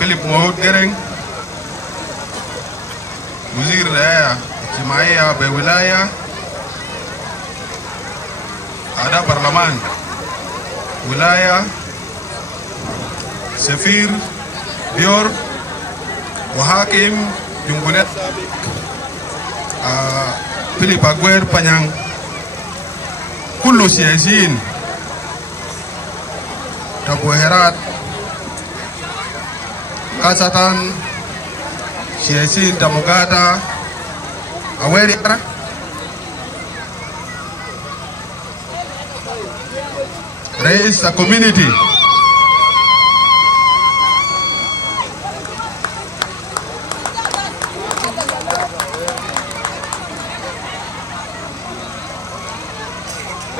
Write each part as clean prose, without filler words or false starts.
Philip Maud Gereng, Wazir Ijtimaiya Bewilaya, ada Parlemen Wilaya, Safir Bior, Wahakim Jumbunet, Philip Aguer Panyang, Kullu Siyasin, Tabu Herat, Kasatan Siyasin Damugata, Aweriara, raise a community.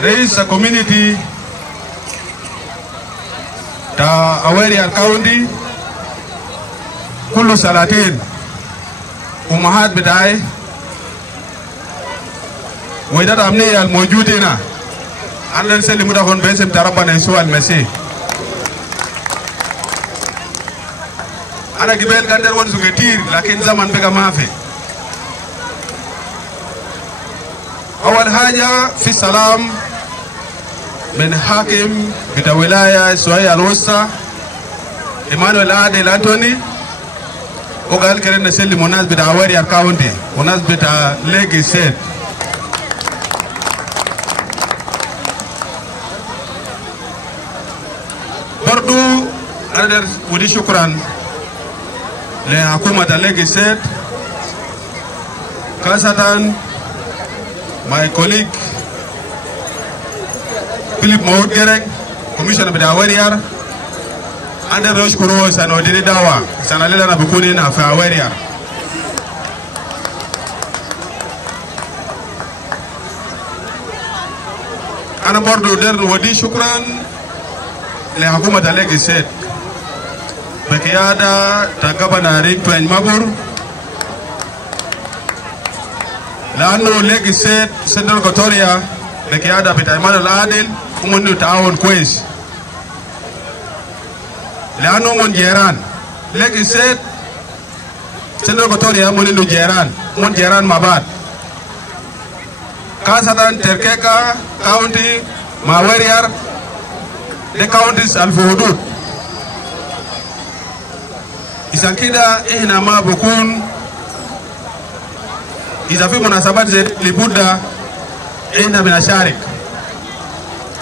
Raise a community ta Aweriar County kullu salatin umahat bidai وإذا أمني الموجودين أنا نسأل مدهون باسم تربنا يسوع المسيح أنا قبل كندر ونسو كتير لكن زمان بقى ما في أول حاجة في سلام من حاكم بتاع ولاية سوايا الوسطى إيمانويل عادل أنتوني وقال كريم نسلم الناس بتاع ويريار كاونتي وناس بتاع ليجي سيت برضو أنا ودي شكرا لحكومة ليجي سيت خاصة my colleague Philip Maud Gereng, Commissioner bida Aweriar, ande rosh kuro sana odini dawa sana lela na bukuni na fa Aweriar. Ana bordo der wadi shukran le hukuma ta Lagos State bakiyada ta gabana Rick Twain Mabur لأنه لقي سيد الكوتوريا بقيادة بتاع إيمانويل عادل ومنه تعاون كويس لأنه من جيران لقي سيد الكوتوريا منه جيران من جيران مع بعض خاصة تركيكا كاونتي مع ويريار دي كاونتيز الفهدود إذا كده إحنا ما بكون إذا في مناسبات زي لابد إحنا بنشارك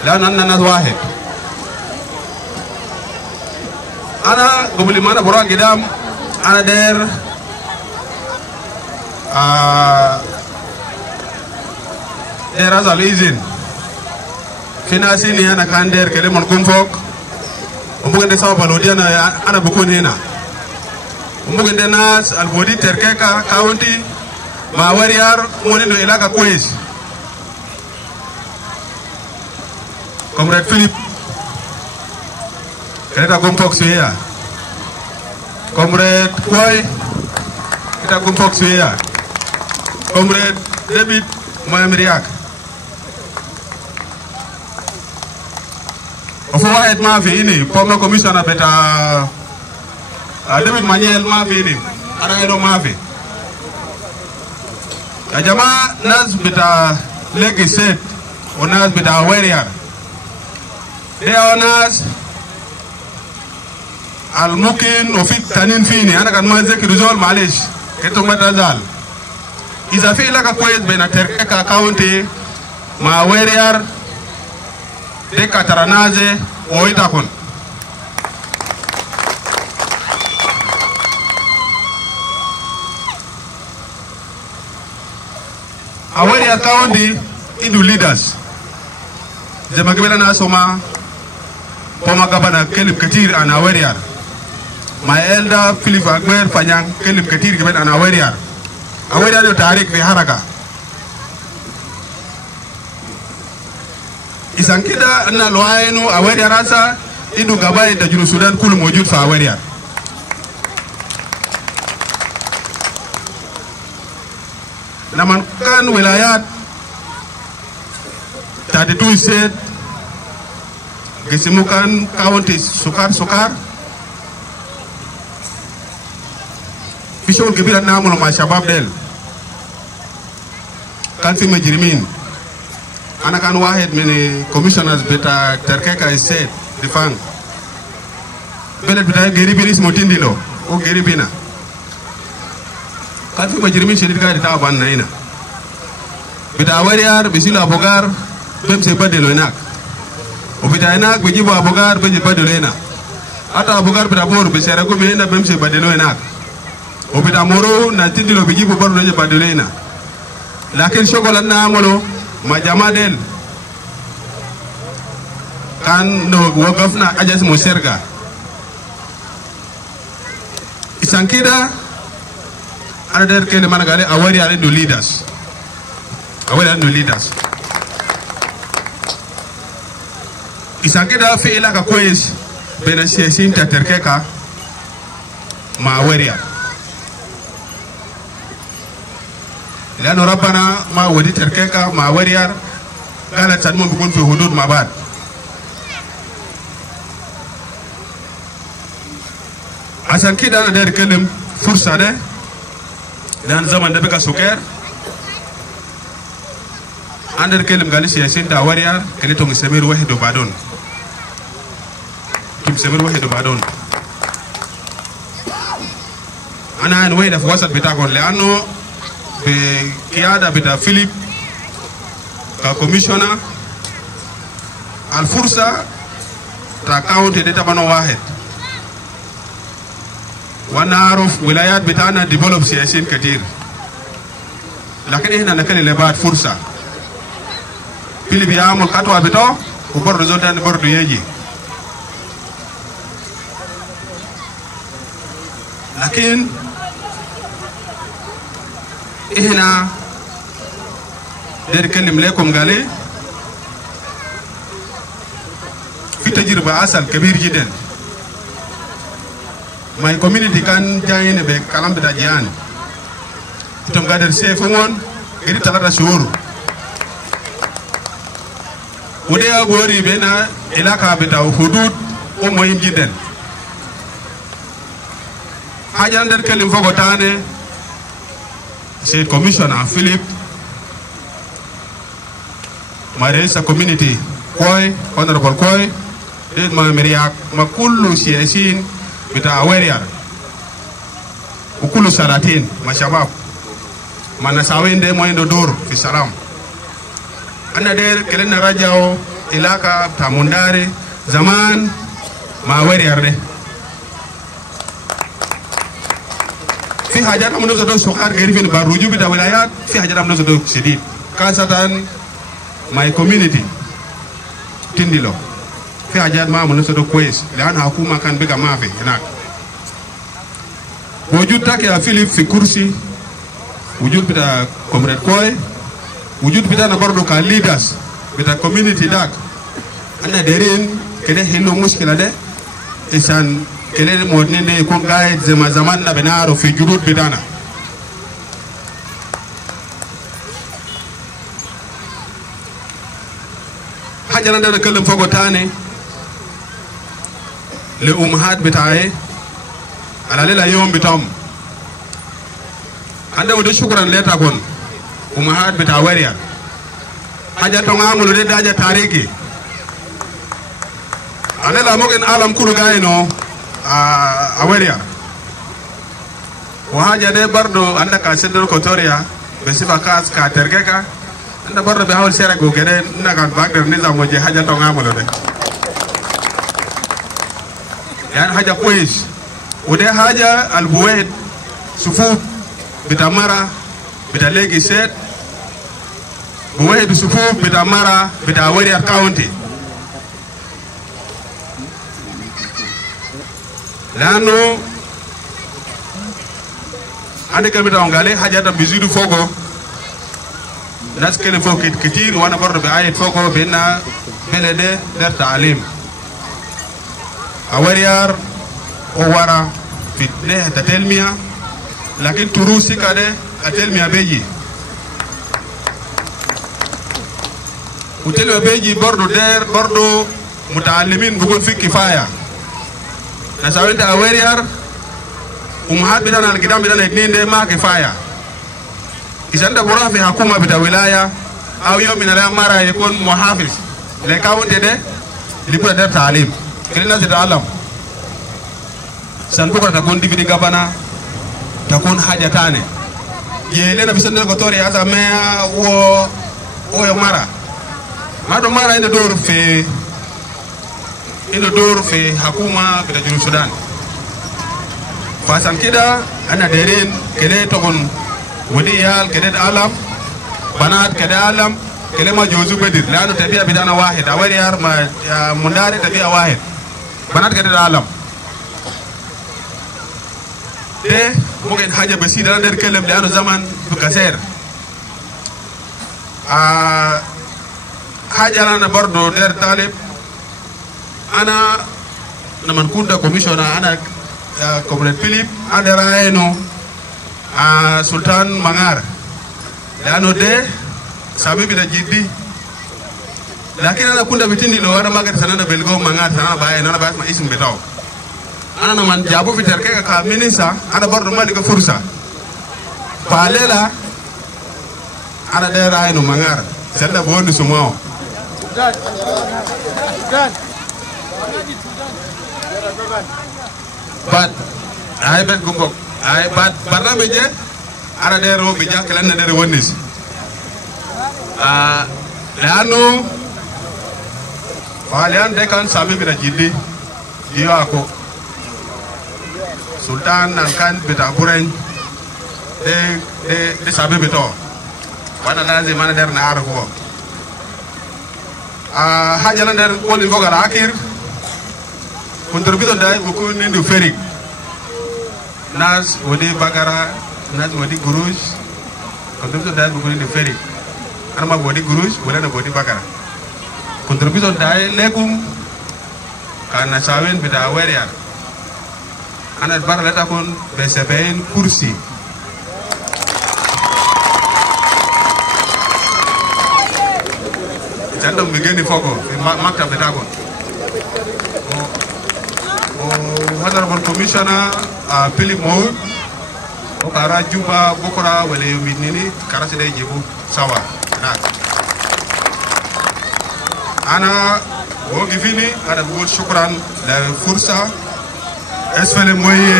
لأننا ناس واحد. أنا قبل ما أنا بروح قدام أنا داير أزال إذن في ناس هنا أنا كان داير كلام نكون فوق وممكن نسوي بالودي أنا بكون هنا وممكن دي ناس البودي تركيكا كاونتي ma Aweriar monindo ilaka kwezi Comrade Philip kita kumpok suya Comrade Kwai kita kumpok suya Comrade David Mayamiriak Ofuwaet maafi ini Poma Commissioner beta David Manyel maafi ini Arayeno maafi يا جماعة ناس بتاع Lagos State وناس بتاع Aweriar دي ناس الممكن وفي تانين فيني أنا كان ما ذكر زول معلش كنتم ما تزال إذا في لك كويس بين تركيكا كاونتي مع Aweriar دي كاترانازي ويتاكون Aweriar County idu leaders jama gabela na soma poma gabana kelip ketir an Aweriar my elder Philip Aguer Panyang kelip ketir gabela an Aweriar yo tarik fi haraka isan kida na loayenu Aweriar asa idu gabai da junu Sudan kulu mojud fa Aweriar naman kan wilayat 32 state gisimukan county sukar في شغل كبير نعمله مع الشباب ديل. كان في مجرمين. أنا كان واحد من الكوميشنرز بتاع تركيكا السيد دفان. بلد بتاع قريبين اسمه تنديلو وقريبينا. كان في مجرمين شديد قاعد يتعبوا عنا هنا. بتاع وريار بيسيلوا أبوغار بيمسي بدلوا هناك. وبتاع هناك بيجيبوا أبوغار بيجي بدلوا هنا. حتى أبوغار بتاع بور بيسيركوا من هنا بيمسي بدلوا هناك. وبتاع مورو نتنديلو بيجيبوا برضو بيجي بدلوا هنا. لكن شغلنا عملوا مع جماعة ديل كان وقفنا أجاز مسيركا. إسان كده أنا داير كلمة أنا قال أوري على إنه leaders. أوري على إنه leaders. إسان كده في علاقة كويس بين السياسيين تركيكا مع أوري. لأنه ربنا ما ودي تركيكا مع وريار قالت سنمون بيكون في حدود مع بعض. عشان كده أنا داير أتكلم فرصة ده لأن زمن ده بقى سكر. أنا داير أتكلم قال سياسيين دا وريار كليتهم يسمير واحد وبعدون. كيف يسمير واحد وبعدون. أنا أنوي ده في وسط بتاعهم لأنه بقيادة بتاع فيليب ككوميشنر الفرصة تاكاونت دي تبانو واحد وانا اعرف ولايات بتاعنا ديفلوب سياسيين كتير لكن احنا نكلي لبعض فرصة فيليب يعمل خطوة بتاعه وبرضه زودان برضه يجي لكن هنا داير اتكلم لكم قال في تجربه عسل كبير جدا ماي كوميونيتي كان جايين بكلام بتاع جيان انتم قادر سيفون قريب 3 شهور وده غوري بين علاقه بتاع حدود مهم جدا حاجه ندير كلم فوق تاني State Commissioner Philip Marisa Community Koi Honorable Koi Did ma meriak ma kullu siyasin bita awariar ukulu salatin ma shabab mana sawende mo indo dor fi salam ana der kelen rajao ilaka tamundare zaman ma awariar de في حاجات عم نوصل سكر غير في البروديو بتاع ولايات في حاجات عم نوصل شديد خاصة ماي كوميونيتي تنديلو في حاجات ما عم نوصل كويس لأن حكومة كان بقى ما في هناك وجودك يا فيليب في كرسي وجود بتاع كومريد كوي وجود بتاعنا برضو كليدرز بتاع كوميونيتي داك أنا دارين كده هلو مشكلة ده إنسان كلنا مودين ده يكون قاعد زي ما زماننا بنعرف في جدود بدانا حاجة أنا نتكلم فوق تاني لأمهات بتاعي على ليلة يوم بتاعهم عندما ده شكرا لتكون أمهات بتاع وريا حاجة تنعمل ده حاجة تاريخي أنا لا ممكن أعلم كل قاينو أوريا وحاجة ده برضو عندك سندر كوتوريا بصفة خاص كتركيكا عندك برضو بيحاول سيرك وكده نقعد بقدر نظام وجه حاجة تنعمله ده يعني حاجة كويس وده حاجة البويد صفوف بتاع مرة بتاع ليجي سيت بويد صفوف بتاع مرة بتاع وريا كاونتي لأنه عندك كلمة أنجلي حاجة بيزيدوا فوقه ناس كلم فوق كتير وأنا برضه بعيد فوقه بيننا بلده در تعليم أوريار أورا في ده تتلمية لكن تروسي كده التلمية بيجي وتلمية بيجي برضه در برضه متعلمين بيكون في كفاية نسوي ده أوريار ummahat bidana alkidam bidana ikninde ma kifaya isanda bora fi hakuma bita wilaya au yawm min al mara yakun muhafiz le kawunte de lipo der talim kilina zida alam san buka takun dividi gabana takun haja tane yele na bisanda ko tori asa me wo yo mara mado mara ina dor fi hakuma bita Junub Sudan fasan kida ana derin kele tokon wodi yal kede alam banat kede alam kele ma jozu bedir lanu tabia bidana wahid awari yar ma mundari tabia wahid banat kede alam de mungkin haja besi dalam der kelem lanu zaman bukaser haja lana bordo der talib ana naman kunda commissioner ana Comrade Philip ada eno Sultan Mangar lano de sabi bida jiddi lakini ana kunda bitindi lo wada magat sanana belgo Mangar sanana baye nana baye ma isim betaw ana man jabo fitar ke ka minisa ana bordo mali ko fursa palela ana de eno Mangar senda bonu sumo but ay ben gumbok ay but barnabe je ara dero bi jaklan na dere wonis lanu walian de kan sami bi da jiddi diyo ako sultan nan kan bita buren de sabi bito wana lazim mana der na ara ko hajala der woni gogala akir contribution dai buku nindu ferik nas wodi bagara nas wodi guruj contribution dai buku nindu ferik arma wodi guruj wala na wodi bagara contribution dai lekum kana sawen bida weriar ana bar leta kon besebein kursi jandom bigeni fogo maktab beta kon Honorable Commissioner Philip Moe okara juba bokora wale yominini karasi de jebu sawa nak ana wo gifini ada buat syukran la fursa esfele moye